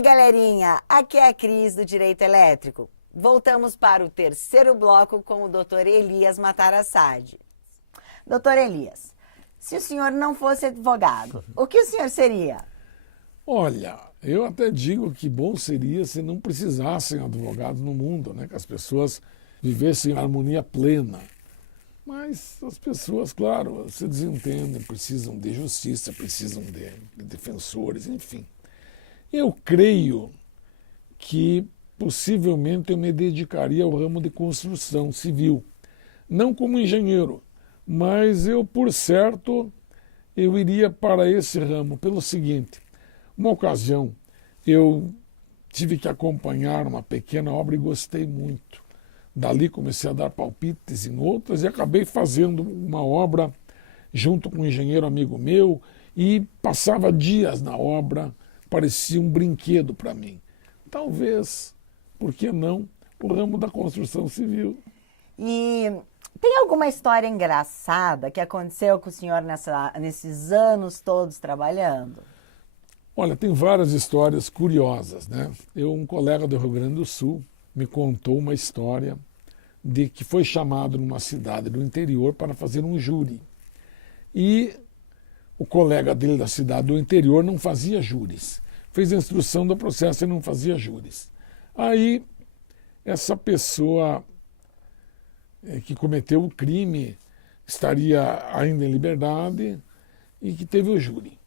aí, galerinha? Aqui é a Cris do Direito Elétrico. Voltamos para o terceiro bloco com o Dr. Elias Matarassade. Doutor Elias, se o senhor não fosse advogado, o que o senhor seria? Olha, eu até digo que bom seria se não precisassem advogados no mundo, né? Que as pessoas vivessem em harmonia plena. Mas as pessoas, claro, se desentendem, precisam de justiça, precisam de defensores, enfim. Eu creio que possivelmente eu me dedicaria ao ramo de construção civil. Não como engenheiro, mas eu, por certo, eu iria para esse ramo pelo seguinte. Uma ocasião, eu tive que acompanhar uma pequena obra e gostei muito. Dali comecei a dar palpites em outras e acabei fazendo uma obra junto com um engenheiro amigo meu e passava dias na obra, parecia um brinquedo para mim. Talvez, por que não, o ramo da construção civil. E tem alguma história engraçada que aconteceu com o senhor nesses anos todos trabalhando? Olha, tem várias histórias curiosas, né? Um colega do Rio Grande do Sul me contou uma história de que foi chamado numa cidade do interior para fazer um júri. E o colega dele da cidade do interior não fazia júris. Fez a instrução do processo e não fazia júris. Aí, essa pessoa que cometeu o crime estaria ainda em liberdade e que teve o júri.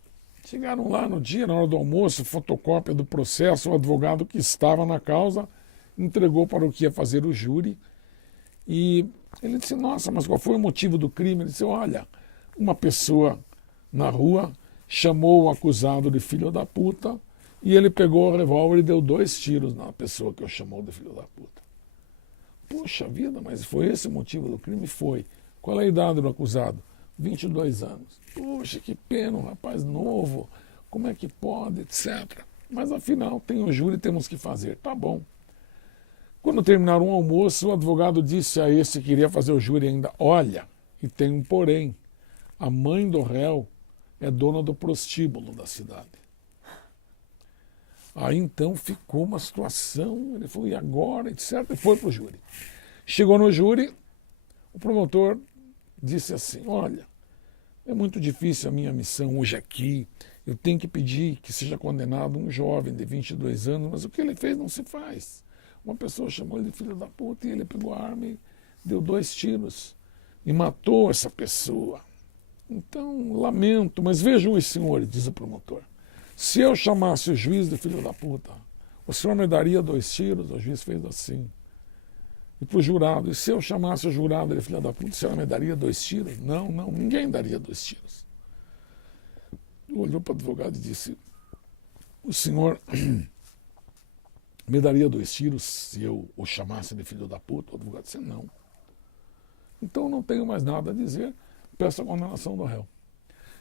Chegaram lá no dia, na hora do almoço, fotocópia do processo, o advogado que estava na causa entregou para o que ia fazer o júri. E ele disse, nossa, mas qual foi o motivo do crime? Ele disse, olha, uma pessoa na rua chamou o acusado de filho da puta e ele pegou o revólver e deu 2 tiros na pessoa que o chamou de filho da puta. Puxa vida, mas foi esse o motivo do crime? Foi. Qual é a idade do acusado? 22 anos. Puxa, que pena, um rapaz novo, como é que pode, etc. Mas afinal, tem o júri, temos que fazer. Tá bom. Quando terminaram o almoço, o advogado disse a esse que queria fazer o júri ainda, olha, e tem um porém, a mãe do réu é dona do prostíbulo da cidade. Aí então ficou uma situação, ele falou, e agora, etc. E foi para o júri. Chegou no júri, o promotor disse assim, olha, é muito difícil a minha missão hoje aqui, eu tenho que pedir que seja condenado um jovem de 22 anos, mas o que ele fez não se faz. Uma pessoa chamou ele de filho da puta e ele pegou a arma e deu 2 tiros e matou essa pessoa. Então, lamento, mas vejam os senhores, diz o promotor. Se eu chamasse o juiz de filho da puta, o senhor me daria 2 tiros? O juiz fez assim. E para o jurado, e se eu chamasse o jurado de filho da puta, o senhor me daria 2 tiros? Não, ninguém daria 2 tiros. Olhou para o advogado e disse, o senhor me daria 2 tiros se eu o chamasse de filho da puta? O advogado disse, não. Então não tenho mais nada a dizer, peço a condenação do réu.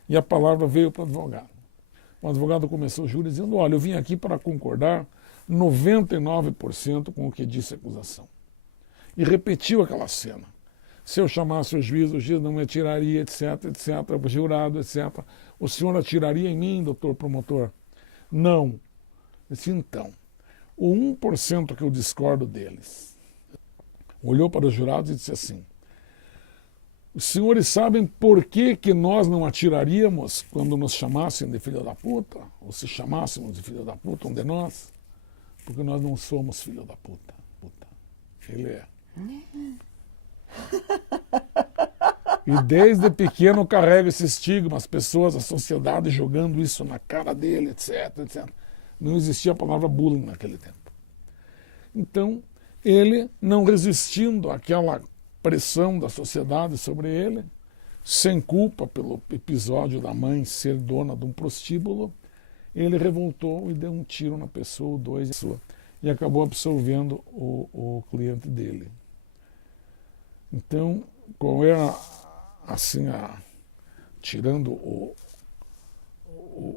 E a palavra veio para o advogado. O advogado começou o júri dizendo, olha, eu vim aqui para concordar 99% com o que disse a acusação. E repetiu aquela cena. Se eu chamasse o juiz não me atiraria, etc, o jurado, etc. O senhor atiraria em mim, doutor promotor? Não. Eu disse, então, o 1% que eu discordo deles. Olhou para os jurados e disse assim, os senhores sabem por que nós não atiraríamos quando nos chamassem de filho da puta? Ou se chamássemos de filho da puta, um de nós? Porque nós não somos filho da puta. Ele é. E desde pequeno carrega esse estigma, as pessoas, a sociedade jogando isso na cara dele, etc. Não existia a palavra bullying naquele tempo. Então, ele, não resistindo àquela pressão da sociedade sobre ele, sem culpa pelo episódio da mãe ser dona de um prostíbulo, ele revoltou e deu um tiro na pessoa, 2 e acabou absolvendo o cliente dele. Então, qual é assim, tirando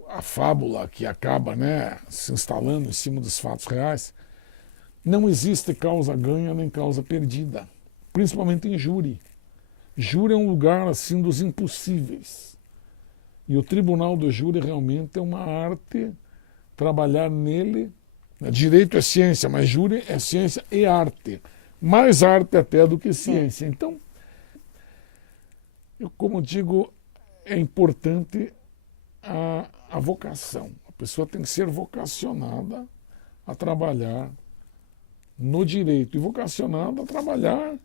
a fábula que acaba, né, se instalando em cima dos fatos reais, não existe causa ganha nem causa perdida, principalmente em júri. Júri é um lugar assim dos impossíveis. E o tribunal do júri realmente é uma arte, trabalhar nele Direito é ciência, mas júri é ciência e arte. Mais arte até do que ciência. Então, eu, como digo, é importante a vocação. A pessoa tem que ser vocacionada a trabalhar no direito e vocacionada a trabalhar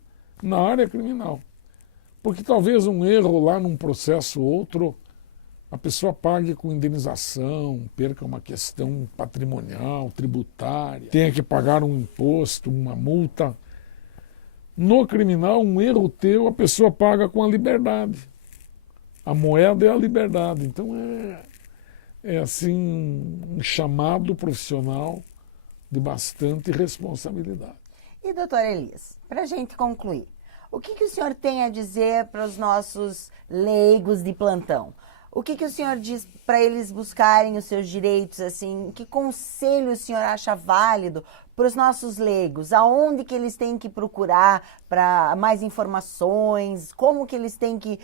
na área criminal. Porque talvez um erro lá num processo ou outro, a pessoa pague com indenização, perca uma questão patrimonial, tributária, tenha que pagar um imposto, uma multa. No criminal, um erro teu, a pessoa paga com a liberdade. A moeda é a liberdade. Então é assim um chamado profissional de bastante responsabilidade. E, doutor Elias, para a gente concluir, o que o senhor tem a dizer para os nossos leigos de plantão? O que o senhor diz para eles buscarem os seus direitos, assim? Que conselho o senhor acha válido para os nossos leigos? Aonde que eles têm que procurar para mais informações? Como que eles têm que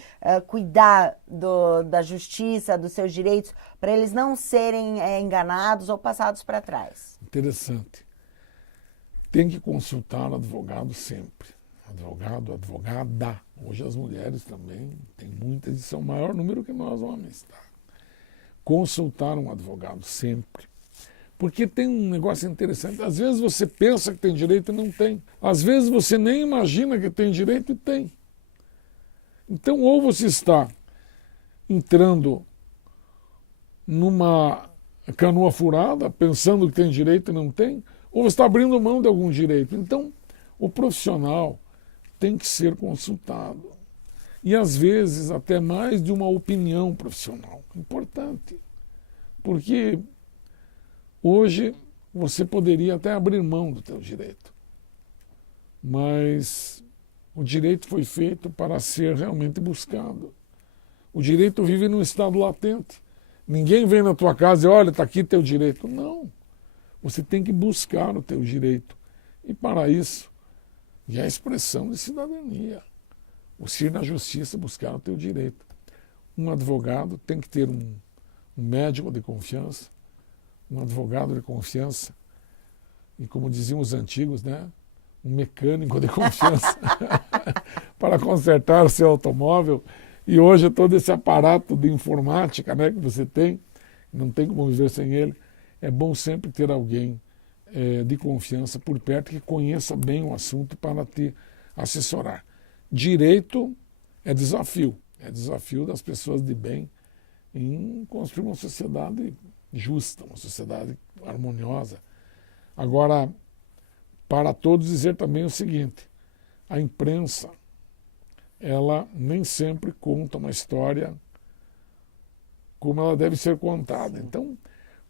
cuidar da justiça, dos seus direitos, para eles não serem enganados ou passados para trás? Interessante. Tem que consultar o advogado sempre. Advogado, advogada. Hoje as mulheres também, tem muitas, e são o maior número que nós homens. Tá? Consultar um advogado sempre. Porque tem um negócio interessante. Às vezes você pensa que tem direito e não tem. Às vezes você nem imagina que tem direito e tem. Então, ou você está entrando numa canoa furada, pensando que tem direito e não tem, ou você está abrindo mão de algum direito. Então, o profissional tem que ser consultado. E, às vezes, até mais de uma opinião profissional. Importante. Porque hoje você poderia até abrir mão do teu direito. Mas o direito foi feito para ser realmente buscado. O direito vive num estado latente. Ninguém vem na tua casa e olha, está aqui teu direito. Não. Você tem que buscar o teu direito. E para isso, e a expressão de cidadania. Você ir na justiça buscar o teu direito. Um advogado tem que ter um médico de confiança, um advogado de confiança, e como diziam os antigos, né, um mecânico de confiança para consertar o seu automóvel. E hoje todo esse aparato de informática, né, que você tem, não tem como viver sem ele, é bom sempre ter alguém de confiança por perto que conheça bem o assunto para te assessorar. Direito é desafio das pessoas de bem em construir uma sociedade justa, uma sociedade harmoniosa. Agora, para todos dizer também o seguinte, a imprensa, ela nem sempre conta uma história como ela deve ser contada. Então,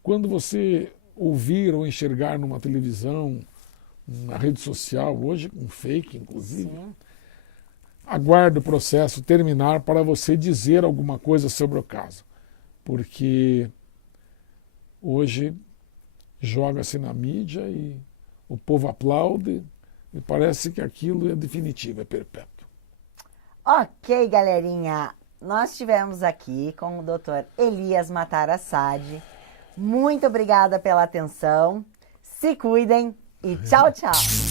quando você ouvir ou enxergar numa televisão, na rede social, hoje com fake, inclusive, aguarde o processo terminar para você dizer alguma coisa sobre o caso. Porque hoje joga-se na mídia e o povo aplaude e parece que aquilo é definitivo, é perpétuo. Ok, galerinha. Nós estivemos aqui com o Dr. Elias Matarassade. Muito obrigada pela atenção. Se cuidem e tchau, tchau.